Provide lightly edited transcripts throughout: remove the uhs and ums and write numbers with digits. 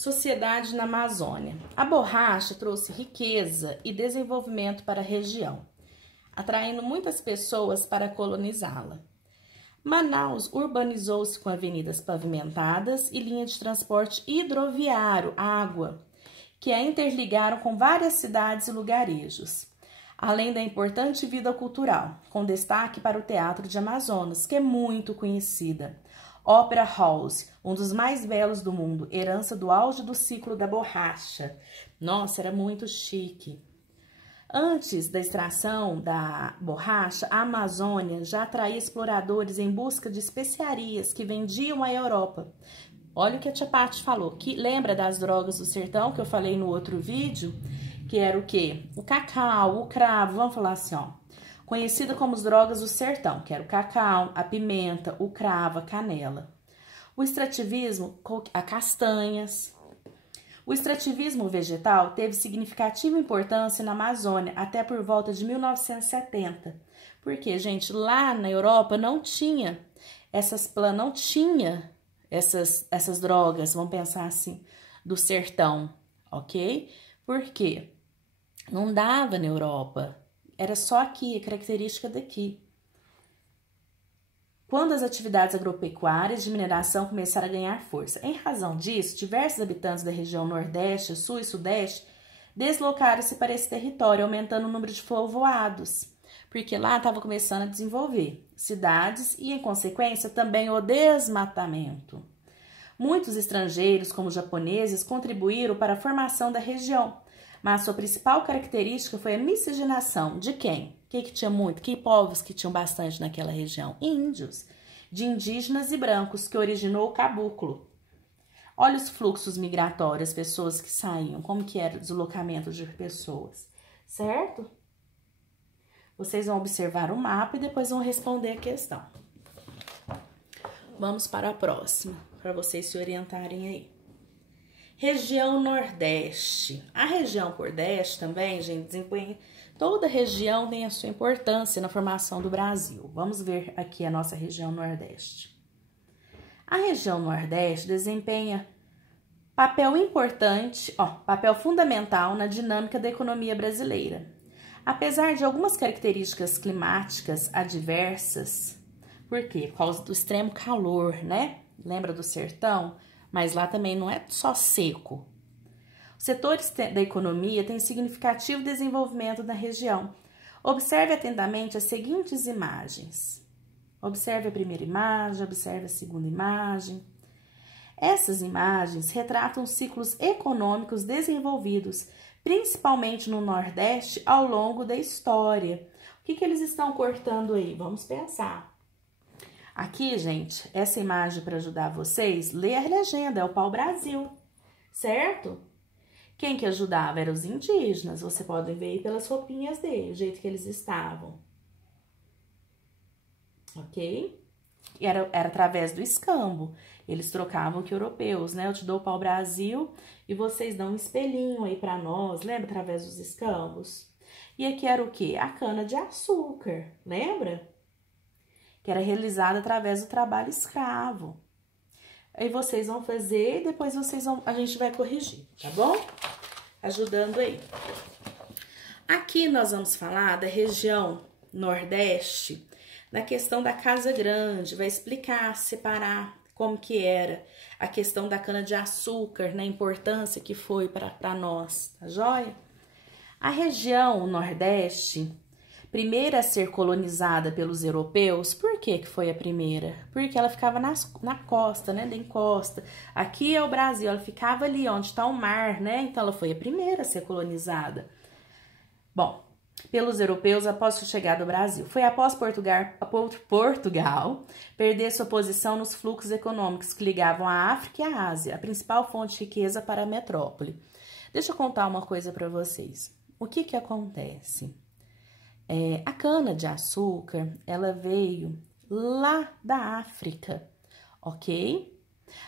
Sociedade na Amazônia. A borracha trouxe riqueza e desenvolvimento para a região, atraindo muitas pessoas para colonizá-la. Manaus urbanizou-se com avenidas pavimentadas e linha de transporte hidroviário, água, que a interligaram com várias cidades e lugarejos, além da importante vida cultural, com destaque para o Teatro de Amazonas, que é muito conhecida. Opera House, um dos mais belos do mundo, herança do auge do ciclo da borracha. Nossa, era muito chique. Antes da extração da borracha, a Amazônia já atraía exploradores em busca de especiarias que vendiam à Europa. Olha o que a tia Paty falou, que lembra das drogas do sertão que eu falei no outro vídeo, que era o quê? O cacau, o cravo, vamos falar assim, ó. Conhecida como as drogas do sertão, que era o cacau, a pimenta, o cravo, a canela. O extrativismo, a castanhas. O extrativismo vegetal teve significativa importância na Amazônia até por volta de 1970. Porque, gente, lá na Europa não tinha essas drogas, vamos pensar assim, do sertão, ok? Por quê? Não dava na Europa. Era só aqui, a característica daqui. Quando as atividades agropecuárias de mineração começaram a ganhar força. Em razão disso, diversos habitantes da região Nordeste, Sul e Sudeste deslocaram-se para esse território, aumentando o número de povoados, porque lá estava começando a desenvolver cidades e, em consequência, também o desmatamento. Muitos estrangeiros, como japoneses, contribuíram para a formação da região, mas sua principal característica foi a miscigenação de quem? Que tinha muito? Que povos que tinham bastante naquela região? Índios, de indígenas e brancos, que originou o caboclo. Olha os fluxos migratórios, pessoas que saíam, como que era o deslocamento de pessoas, certo? Vocês vão observar o mapa e depois vão responder a questão. Vamos para a próxima, para vocês se orientarem aí. Região Nordeste. A região Nordeste também, gente, desempenha... Toda região tem a sua importância na formação do Brasil. Vamos ver aqui a nossa região Nordeste. A região Nordeste desempenha papel importante, papel fundamental na dinâmica da economia brasileira. Apesar de algumas características climáticas adversas, por quê? Por causa do extremo calor, né? Lembra do sertão? Mas lá também não é só seco. Os setores da economia têm significativo desenvolvimento na região. Observe atentamente as seguintes imagens. Observe a primeira imagem, observe a segunda imagem. Essas imagens retratam ciclos econômicos desenvolvidos, principalmente no Nordeste, ao longo da história. O que eles estão cortando aí? Vamos pensar. Aqui, gente, essa imagem para ajudar vocês, lê a legenda, é o pau-brasil, certo? Quem que ajudava? Eram os indígenas, você pode ver aí pelas roupinhas dele, o jeito que eles estavam. Ok? Era através do escambo, eles trocavam que europeus, né? Eu te dou o pau-brasil e vocês dão um espelhinho aí para nós, lembra? Através dos escambos. E aqui era o quê? A cana-de-açúcar, lembra? Que era realizada através do trabalho escravo. Aí vocês vão fazer e depois a gente vai corrigir, tá bom? Ajudando aí. Aqui nós vamos falar da região Nordeste, na questão da Casa Grande, vai explicar, separar como que era a questão da cana-de-açúcar, na importância que foi para nós, tá joia? A região Nordeste, primeira a ser colonizada pelos europeus, por que foi a primeira? Porque ela ficava na costa, né, da encosta. Aqui é o Brasil, ela ficava ali onde está o mar, né, então ela foi a primeira a ser colonizada. Bom, pelos europeus após sua chegada ao Brasil. Foi após Portugal perder sua posição nos fluxos econômicos que ligavam a África e a Ásia, a principal fonte de riqueza para a metrópole. Deixa eu contar uma coisa para vocês. O que acontece? A cana-de-açúcar, ela veio lá da África, ok?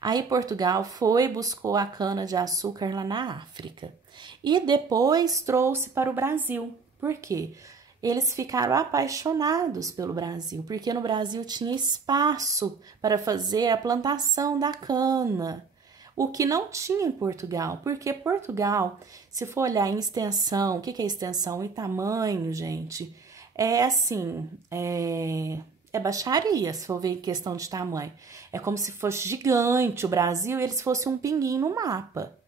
Aí Portugal buscou a cana-de-açúcar lá na África e depois trouxe para o Brasil. Por quê? Eles ficaram apaixonados pelo Brasil, porque no Brasil tinha espaço para fazer a plantação da cana. o que não tinha em Portugal, porque Portugal, se for olhar em extensão, o que é extensão e tamanho, gente, é assim, é baixaria, se for ver em questão de tamanho. É como se fosse gigante o Brasil e eles fossem um pinguinho no mapa,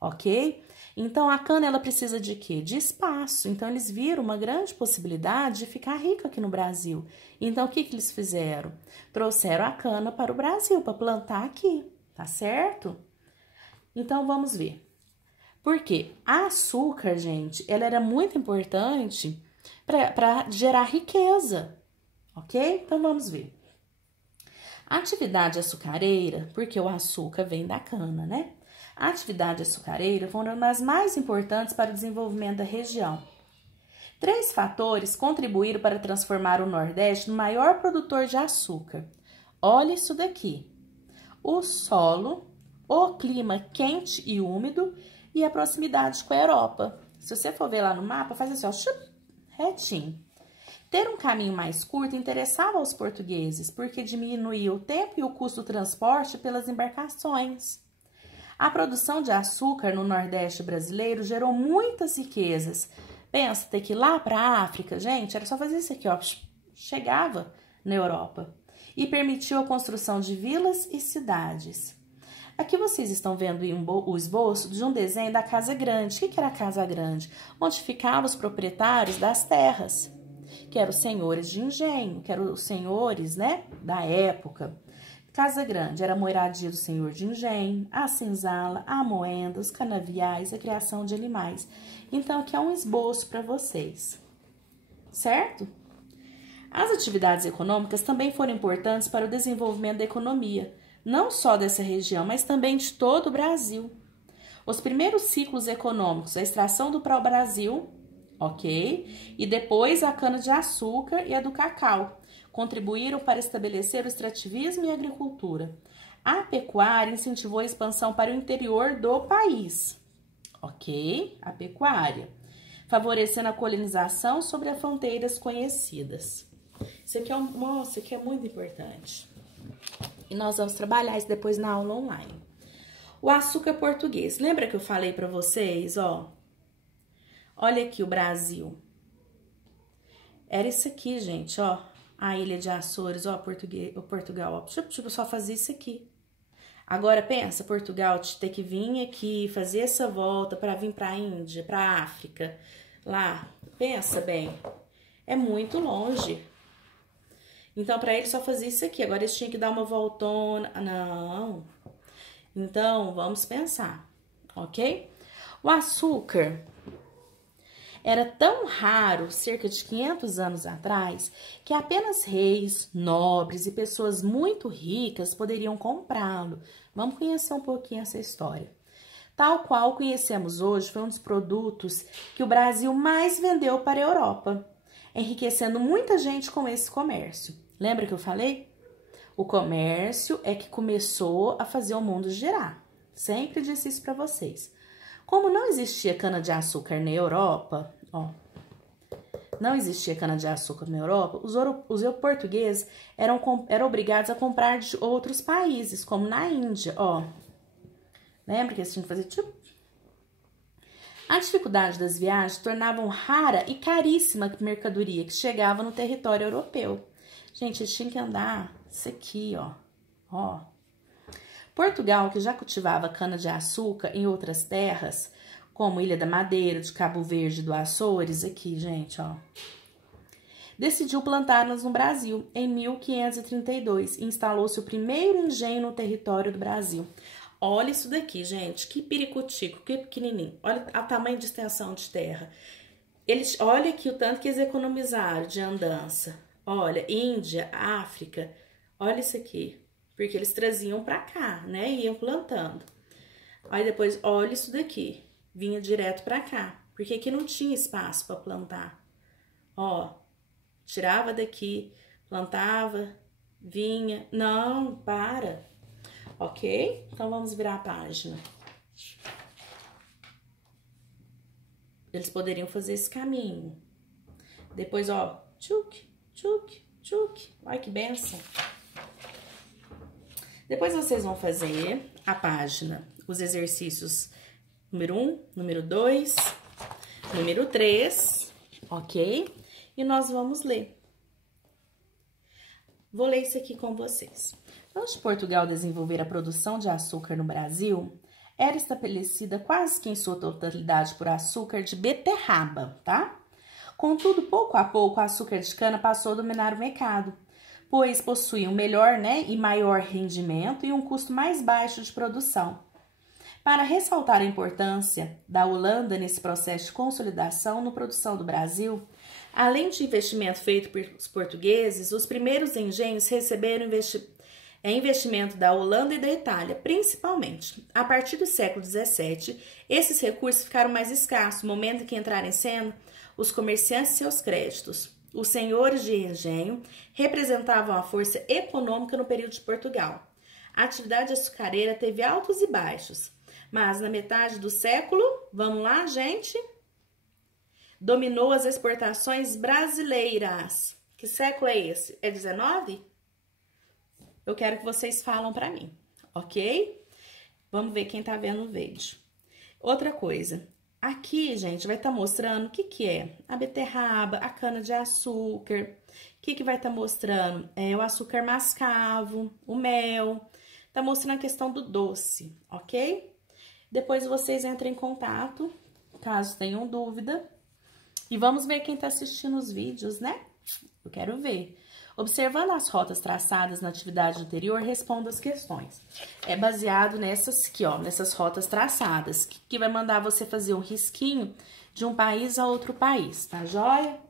ok? Então, a cana, ela precisa de quê? De espaço. Então, eles viram uma grande possibilidade de ficar rico aqui no Brasil. Então, o que eles fizeram? Trouxeram a cana para o Brasil, para plantar aqui, tá certo? Então, vamos ver. Por quê? A açúcar, gente, ela era muito importante para gerar riqueza, ok? Então, vamos ver. A atividade açucareira, porque o açúcar vem da cana, né? A atividade açucareira foi uma das mais importantes para o desenvolvimento da região. 3 fatores contribuíram para transformar o Nordeste no maior produtor de açúcar. Olha isso daqui. O solo, o clima quente e úmido e a proximidade com a Europa. Se você for ver lá no mapa, faz assim, ó, chup, retinho. Ter um caminho mais curto interessava aos portugueses, porque diminuía o tempo e o custo do transporte pelas embarcações. A produção de açúcar no Nordeste brasileiro gerou muitas riquezas. Pensa, ter que ir lá para a África, gente, era só fazer isso aqui, ó, chegava na Europa. E permitiu a construção de vilas e cidades. Aqui vocês estão vendo o esboço de um desenho da Casa Grande. O que era a Casa Grande? Onde ficavam os proprietários das terras, que eram os senhores de engenho, que eram os senhores, né, da época. Casa Grande era a moradia do senhor de engenho, a senzala, a moenda, os canaviais, a criação de animais. Então, aqui é um esboço para vocês, certo? As atividades econômicas também foram importantes para o desenvolvimento da economia, não só dessa região, mas também de todo o Brasil. Os primeiros ciclos econômicos, a extração do pau-brasil, ok? E depois a cana-de-açúcar e a do cacau, contribuíram para estabelecer o extrativismo e a agricultura. A pecuária incentivou a expansão para o interior do país, ok? A pecuária, favorecendo a colonização sobre as fronteiras conhecidas. Isso aqui nossa, isso aqui é muito importante. E nós vamos trabalhar isso depois na aula online. O açúcar português. Lembra que eu falei para vocês, ó? Olha aqui o Brasil. Era isso aqui, gente, ó. A ilha de Açores, ó, o Portugal, ó. Deixa eu só fazer isso aqui. Agora, pensa, Portugal ter que vir aqui, fazer essa volta para vir para a Índia, para a África, lá. Pensa bem, é muito longe. Então, para eles só fazer isso aqui. Agora, eles tinham que dar uma voltona. Não. Então, vamos pensar, ok? O açúcar era tão raro, cerca de 500 anos atrás, que apenas reis, nobres e pessoas muito ricas poderiam comprá-lo. Vamos conhecer um pouquinho essa história. Tal qual conhecemos hoje, foi um dos produtos que o Brasil mais vendeu para a Europa, enriquecendo muita gente com esse comércio. Lembra que eu falei? O comércio é que começou a fazer o mundo girar. Sempre disse isso para vocês. Como não existia cana-de-açúcar na Europa, ó, não existia cana-de-açúcar na Europa, os portugueses eram obrigados a comprar de outros países, como na Índia, ó. Lembra que eles tinham que fazer tipo? A dificuldade das viagens tornavam rara e caríssima a mercadoria que chegava no território europeu. Gente, eles tinham que andar isso aqui, ó. Portugal, que já cultivava cana-de-açúcar em outras terras, como Ilha da Madeira, de Cabo Verde, do Açores, aqui, gente, ó, decidiu plantá-las no Brasil em 1532 e instalou-se o primeiro engenho no território do Brasil. Olha isso daqui, gente, que piricutico, que pequenininho. Olha o tamanho de extensão de terra. Olha aqui o tanto que eles economizaram de andança. Olha, Índia, África, olha isso aqui. Porque eles traziam pra cá, né? Iam plantando. Aí depois, olha isso daqui. Vinha direto pra cá. Porque aqui não tinha espaço pra plantar. Ó, tirava daqui, plantava, vinha. Não, para. Ok? Então, vamos virar a página. Eles poderiam fazer esse caminho. Depois, ó, tchuc, tchuc, tchuc. Olha que benção. Depois vocês vão fazer a página os exercícios número 1, número 2, número 3, ok? E nós vamos ler. Vou ler isso aqui com vocês. Antes de Portugal desenvolver a produção de açúcar no Brasil, era estabelecida quase que em sua totalidade por açúcar de beterraba, tá? Contudo, pouco a pouco, o açúcar de cana passou a dominar o mercado, pois possuía um melhor, e maior rendimento e um custo mais baixo de produção. Para ressaltar a importância da Holanda nesse processo de consolidação na produção do Brasil, além de investimento feito pelos portugueses, os primeiros engenhos receberam investimento da Holanda e da Itália, principalmente. A partir do século XVII, esses recursos ficaram mais escassos, no momento em que entraram em cena os comerciantes e seus créditos. Os senhores de engenho representavam a força econômica no período de Portugal. A atividade açucareira teve altos e baixos, mas na metade do século, vamos lá, gente, dominou as exportações brasileiras. Que século é esse? É 19? Eu quero que vocês falam para mim, ok? Vamos ver quem tá vendo o vídeo. Outra coisa, aqui, gente, vai estar mostrando o que é a beterraba, a cana-de-açúcar. O que vai estar mostrando? O açúcar mascavo, o mel. Tá mostrando a questão do doce, ok? Depois vocês entrem em contato, caso tenham dúvida. E vamos ver quem tá assistindo os vídeos, né? Eu quero ver. Observando as rotas traçadas na atividade anterior, responda as questões. É baseado nessas aqui, ó, nessas rotas traçadas, que vai mandar você fazer um risquinho de um país a outro país, tá joia?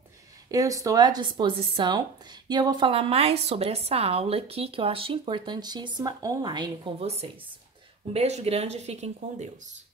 Eu estou à disposição e eu vou falar mais sobre essa aula aqui, que eu acho importantíssima, online com vocês. Um beijo grande e fiquem com Deus.